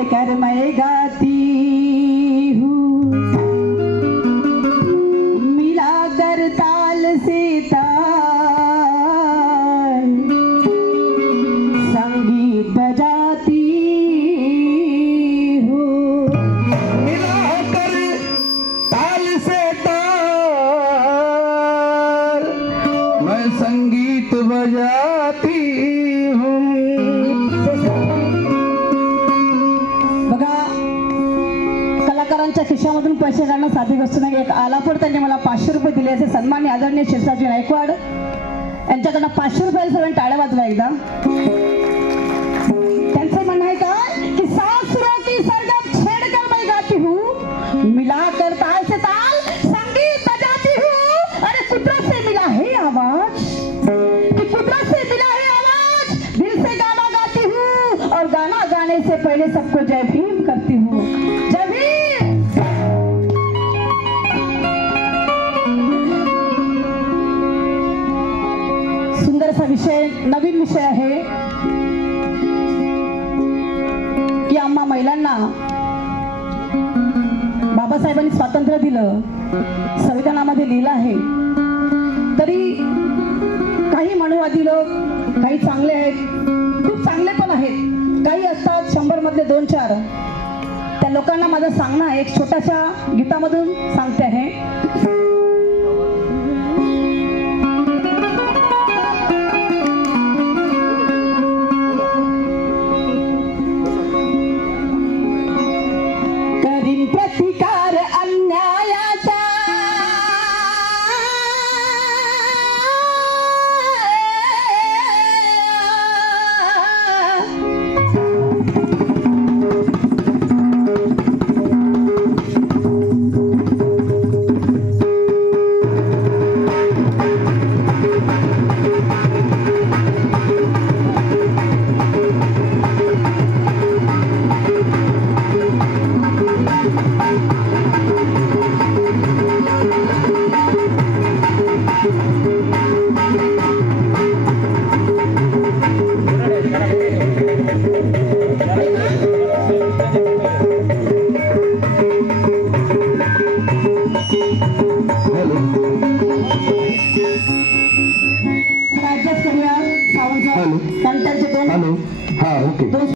छेड़कर मैं गाती हूँ, मिला कर ताल से ताल संगीत बजाती हूँ, मिला कर ताल से ताल मैं संगीत बजाती हूँ। बघा, कलाकारांच्या खिशामधून पैसे काढणं साधी गोष्ट नाही. एक आलापूर त्यांनी मला 500 रुपये दिले. असे सन्माननीय आदरणीय शेषराजी गायकवाड यांच्याकडनं 500 रुपये सगळ्यांनी टाळ्या वाजवा एकदा. त्यांचं म्हणणं आहे का की सासुरों की सरगम छेड़कर मैं गाती हूँ, मिलाकर ताल से ताल संगीत बजाती हूँ. अरे कुदरत से मिला है आवाज, कि कुदरत से मिला है आवाज, दिल से गाना गाती हूँ और गाना गाने से पहले सबको जय भीम करती हूँ. जय भीम. सुंदरसा विषय, नवीन विषय आहे की आम्हा महिलांना बाबासाहेबांनी स्वातंत्र्य दिलं, संविधानामध्ये लिहिलं आहे. तरी काही मनुवादी लोक, काही चांगले आहेत, खूप चांगले पण आहेत, काही असतात 100 मधले 2-4. त्या लोकांना माझं सांगणं आहे, एक छोट्याशा गीतामधून सांगते आहे. करीन प्रतिकार अन्यायाचा, ऍडजस्ट करूया सावंत. हॅलो कारण त्यांचे हॅलो, हा ओके. 2